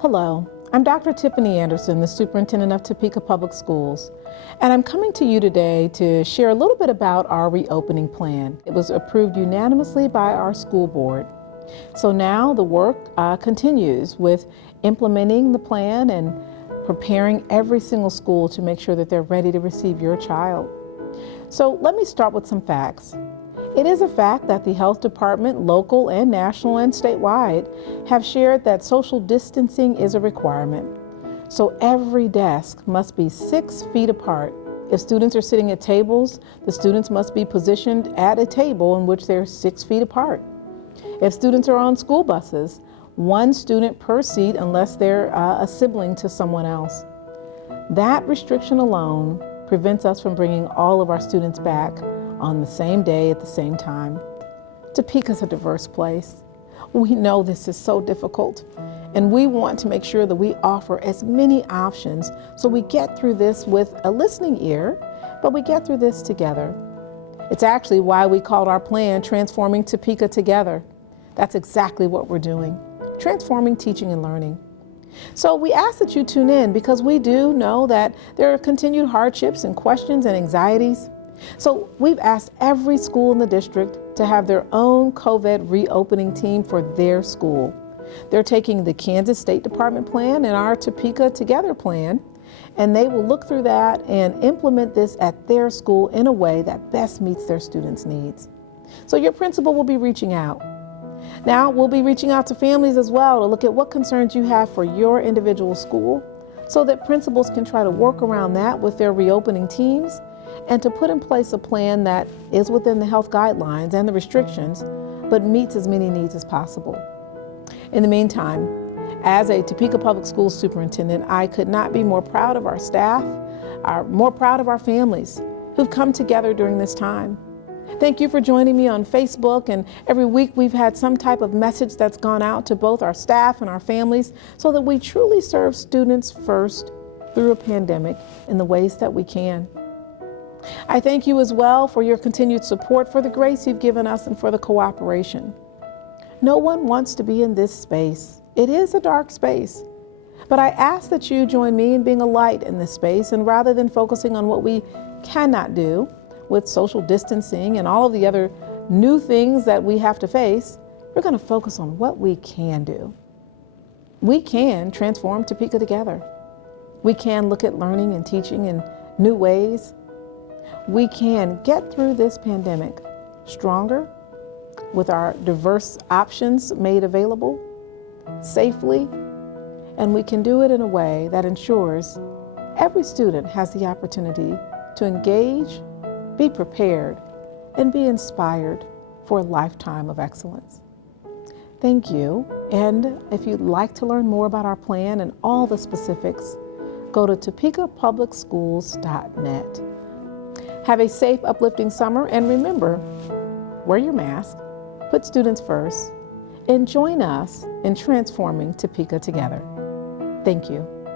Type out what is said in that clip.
Hello, I'm Dr. Tiffany Anderson, the Superintendent of Topeka Public Schools, and I'm coming to you today to share a little bit about our reopening plan. It was approved unanimously by our school board. So now the work continues with implementing the plan and preparing every single school to make sure that they're ready to receive your child. So let me start with some facts. It is a fact that the health department, local and national and statewide, have shared that social distancing is a requirement. So every desk must be 6 feet apart. If students are sitting at tables, the students must be positioned at a table in which they're 6 feet apart. If students are on school buses, 1 student per seat unless they're a sibling to someone else. That restriction alone prevents us from bringing all of our students back on the same day at the same time. Topeka's a diverse place. We know this is so difficult, and we want to make sure that we offer as many options so we get through this with a listening ear, but we get through this together. It's actually why we called our plan Transforming Topeka Together. That's exactly what we're doing, transforming teaching and learning. So we ask that you tune in because we do know that there are continued hardships and questions and anxieties. So we've asked every school in the district to have their own COVID reopening team for their school. They're taking the Kansas State Department plan and our Topeka Together plan, and they will look through that and implement this at their school in a way that best meets their students' needs. So your principal will be reaching out. Now we'll be reaching out to families as well to look at what concerns you have for your individual school so that principals can try to work around that with their reopening teams and to put in place a plan that is within the health guidelines and the restrictions, but meets as many needs as possible. In the meantime, as a Topeka Public Schools superintendent, I could not be more proud of our staff, more proud of our families who've come together during this time. Thank you for joining me on Facebook, and every week we've had some type of message that's gone out to both our staff and our families so that we truly serve students first through a pandemic in the ways that we can. I thank you as well for your continued support, for the grace you've given us, and for the cooperation. No one wants to be in this space. It is a dark space. But I ask that you join me in being a light in this space, and rather than focusing on what we cannot do with social distancing and all of the other new things that we have to face, we're going to focus on what we can do. We can transform Topeka together. We can look at learning and teaching in new ways. We can get through this pandemic stronger with our diverse options made available safely, and we can do it in a way that ensures every student has the opportunity to engage, be prepared, and be inspired for a lifetime of excellence. Thank you, and if you'd like to learn more about our plan and all the specifics, go to topekapublicschools.net. Have a safe, uplifting summer, and remember, wear your mask, put students first, and join us in transforming Topeka together. Thank you.